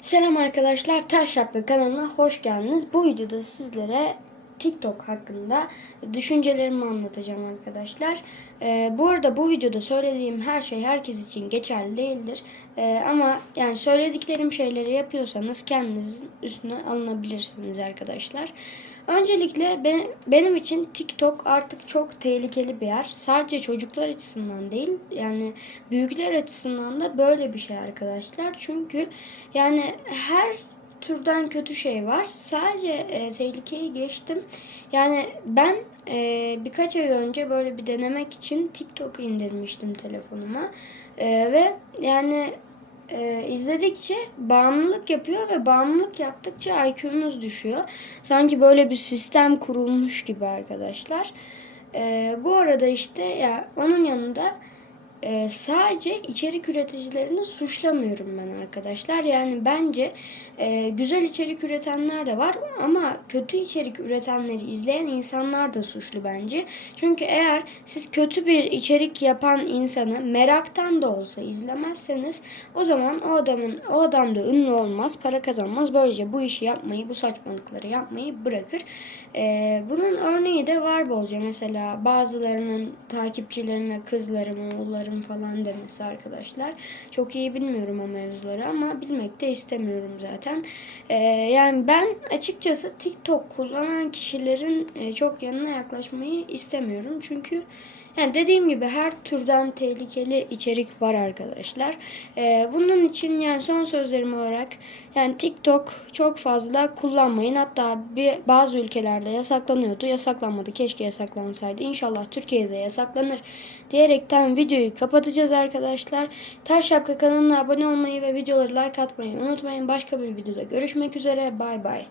Selam arkadaşlar, Taş Şapka kanalına hoş geldiniz. Bu videoda sizlere TikTok hakkında düşüncelerimi anlatacağım arkadaşlar. Ee, bu arada bu videoda söylediğim her şey herkes için geçerli değildir. Ee, ama yani söylediklerim şeyleri yapıyorsanız kendinizin üstüne alınabilirsiniz arkadaşlar. Öncelikle be- benim için TikTok artık çok tehlikeli bir yer. Sadece çocuklar açısından değil, yani büyükler açısından da böyle bir şey arkadaşlar. Çünkü yani her türden kötü şey var. Sadece e, tehlikeyi geçtim. Yani ben e, birkaç ay önce böyle bir denemek için TikTok indirmiştim telefonuma. E, ve yani e, izledikçe bağımlılık yapıyor ve bağımlılık yaptıkça IQ'nuz düşüyor. Sanki böyle bir sistem kurulmuş gibi arkadaşlar. E, bu arada işte ya onun yanında e, sadece içerik üreticilerini suçlamıyorum ben arkadaşlar. Yani bence e, güzel içerik üretenler de var ama kötü içerik üretenleri izleyen insanlar da suçlu bence. Çünkü eğer siz kötü bir içerik yapan insanı meraktan da olsa izlemezseniz o zaman o adamın o adam da ünlü olmaz, para kazanmaz. Böylece bu işi yapmayı, bu saçmalıkları yapmayı bırakır. E, bunun örneği de var bolca. Mesela bazılarının takipçilerine kızlarım, oğullarım falan demesi arkadaşlar. Çok iyi bilmiyorum o mevzuları ama bilmek de istemiyorum zaten. Ee, yani ben açıkçası TikTok kullanan kişilerin e, çok yanına yaklaşmayı istemiyorum. Çünkü yani dediğim gibi her türden tehlikeli içerik var arkadaşlar. Ee, bunun için yani son sözlerim olarak yani TikTok çok fazla kullanmayın. Hatta bir bazı ülkelerde yasaklanıyordu. Yasaklanmadı. Keşke yasaklansaydı. İnşallah Türkiye'de yasaklanır diyerekten videoyu kapatacağız arkadaşlar. Taş Şapka kanalına abone olmayı ve videoları like atmayı unutmayın. Başka bir videoda görüşmek üzere. Bay bay.